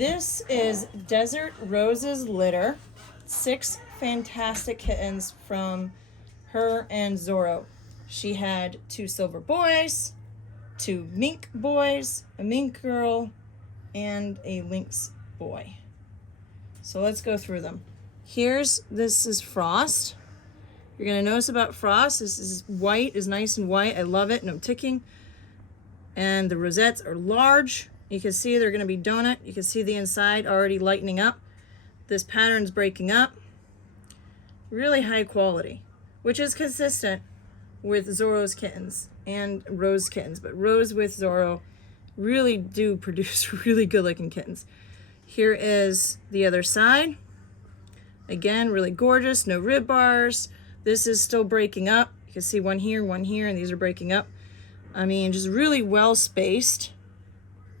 This is Desert Rose's litter. 6 fantastic kittens from her and Zorro. She had 2 silver boys, 2 mink boys, a mink girl, and a lynx boy. So let's go through them. This is Frost. You're gonna notice about Frost, this is white, is nice and white. I love it, no ticking. And the rosettes are large. You can see they're gonna be donut. You can see the inside already lightening up. This pattern's breaking up. Really high quality, which is consistent with Zorro's kittens and Rose kittens. But Rose with Zorro really do produce really good looking kittens. Here is the other side. Again, really gorgeous, no rib bars. This is still breaking up. You can see one here, and these are breaking up. I mean, just really well spaced.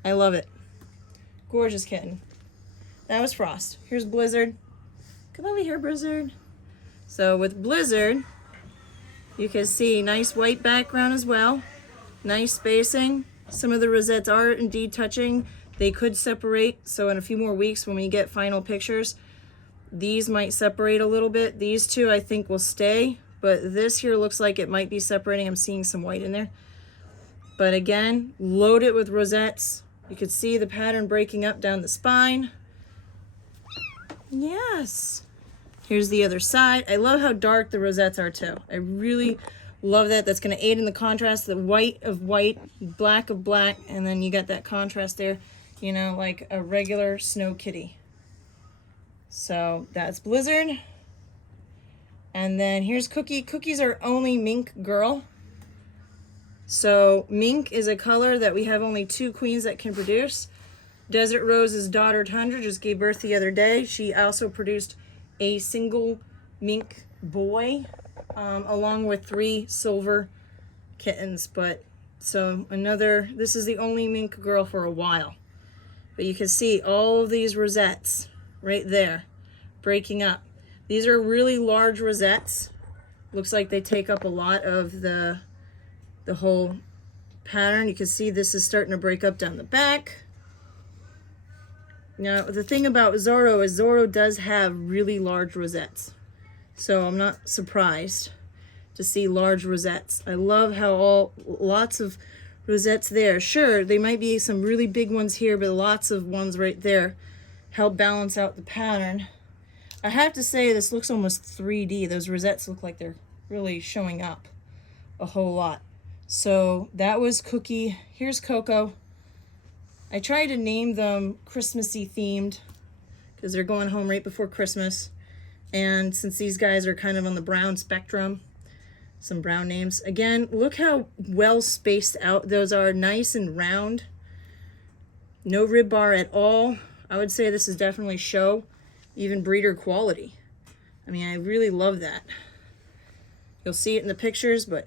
I love it. Gorgeous kitten. That was Frost. Here's Blizzard. Come over here, Blizzard. So with Blizzard, you can see nice white background as well. Nice spacing. Some of the rosettes are indeed touching. They could separate. So in a few more weeks when we get final pictures, these might separate a little bit. These two I think will stay, but this here looks like it might be separating. I'm seeing some white in there. But again, load it with rosettes. You can see the pattern breaking up down the spine. Yes. Here's the other side. I love how dark the rosettes are too. I really love that. That's going to aid in the contrast, the white of white, black of black, and then you got that contrast there, you know, like a regular snow kitty. So that's Blizzard. And then here's Cookie. Cookie's our only mink girl. So mink is a color that we have only 2 queens that can produce. Desert Rose's daughter Tundra just gave birth the other day. She also produced a single mink boy, along with 3 silver kittens. But so this is the only mink girl for a while. But you can see all of these rosettes right there breaking up. These are really large rosettes. Looks like they take up a lot of the whole pattern. You can see this is starting to break up down the back. Now the thing about Zorro is Zorro does have really large rosettes, so I'm not surprised to see large rosettes. I love how lots of rosettes there. Sure, they might be some really big ones here, but lots of ones right there help balance out the pattern. I have to say this looks almost 3D. Those rosettes look like they're really showing up a whole lot. So that was Cookie. Here's Coco. I tried to name them Christmassy themed because they're going home right before Christmas. And since these guys are kind of on the brown spectrum, some brown names. Again, look how well spaced out those are. Nice and round. No rib bar at all. I would say this is definitely show, even breeder quality. I mean, I really love that. You'll see it in the pictures, but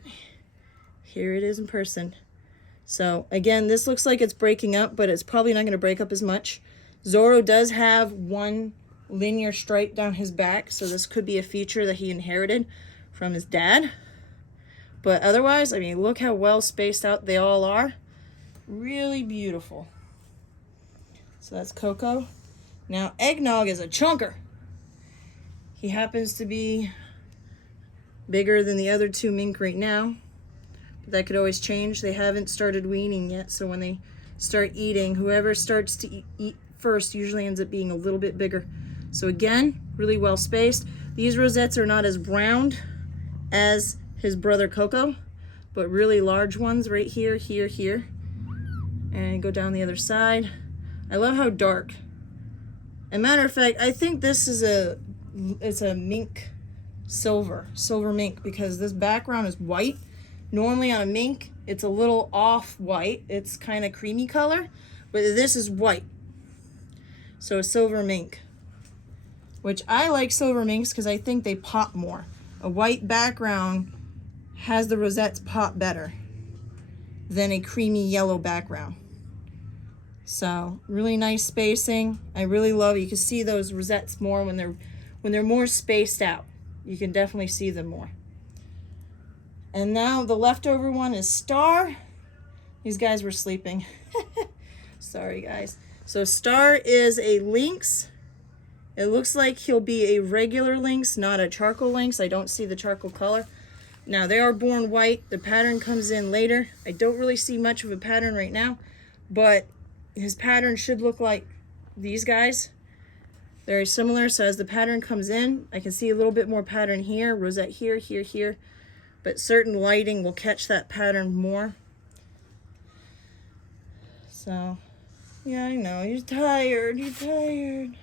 here it is in person. So again, this looks like it's breaking up, but it's probably not going to break up as much. Zorro does have 1 linear stripe down his back, so this could be a feature that he inherited from his dad. But otherwise, I mean, look how well spaced out they all are. Really beautiful. So that's Coco. Now, Eggnog is a chunker. He happens to be bigger than the other 2 mink right now. But that could always change. They haven't started weaning yet, so when they start eating, whoever starts to eat first usually ends up being a little bit bigger. So again, really well spaced. These rosettes are not as browned as his brother Coco, but really large ones right here, here. And go down the other side. I love how dark. As a matter of fact, I think this is it's a mink silver mink, because this background is white. Normally on a mink, it's a little off white. It's kind of creamy color, but this is white. So a silver mink, which I like silver minks because I think they pop more. A white background has the rosettes pop better than a creamy yellow background. So really nice spacing. I really love it. You can see those rosettes more when they're more spaced out. You can definitely see them more. And now the leftover one is Star. These guys were sleeping. Sorry, guys. So Star is a lynx. It looks like he'll be a regular lynx, not a charcoal lynx. I don't see the charcoal color. Now, they are born white. The pattern comes in later. I don't really see much of a pattern right now, but his pattern should look like these guys. Very similar. So as the pattern comes in, I can see a little bit more pattern here, rosette here, here, here. But certain lighting will catch that pattern more. So, yeah, I know. You're tired. You're tired.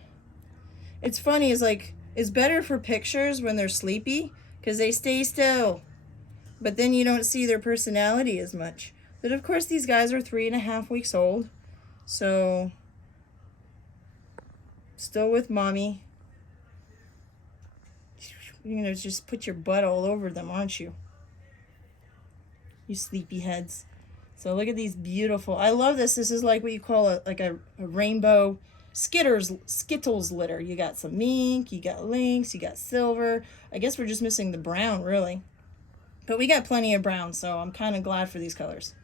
It's funny, it's better for pictures when they're sleepy because they stay still. But then you don't see their personality as much. But of course, these guys are 3.5 weeks old. So, still with mommy. You're going to just put your butt all over them, aren't you? You sleepy heads. So look at these beautiful. I love this. This is like what you call a rainbow Skittles litter. You got some mink, you got lynx, you got silver. I guess we're just missing the brown, really. But we got plenty of brown, so I'm kind of glad for these colors.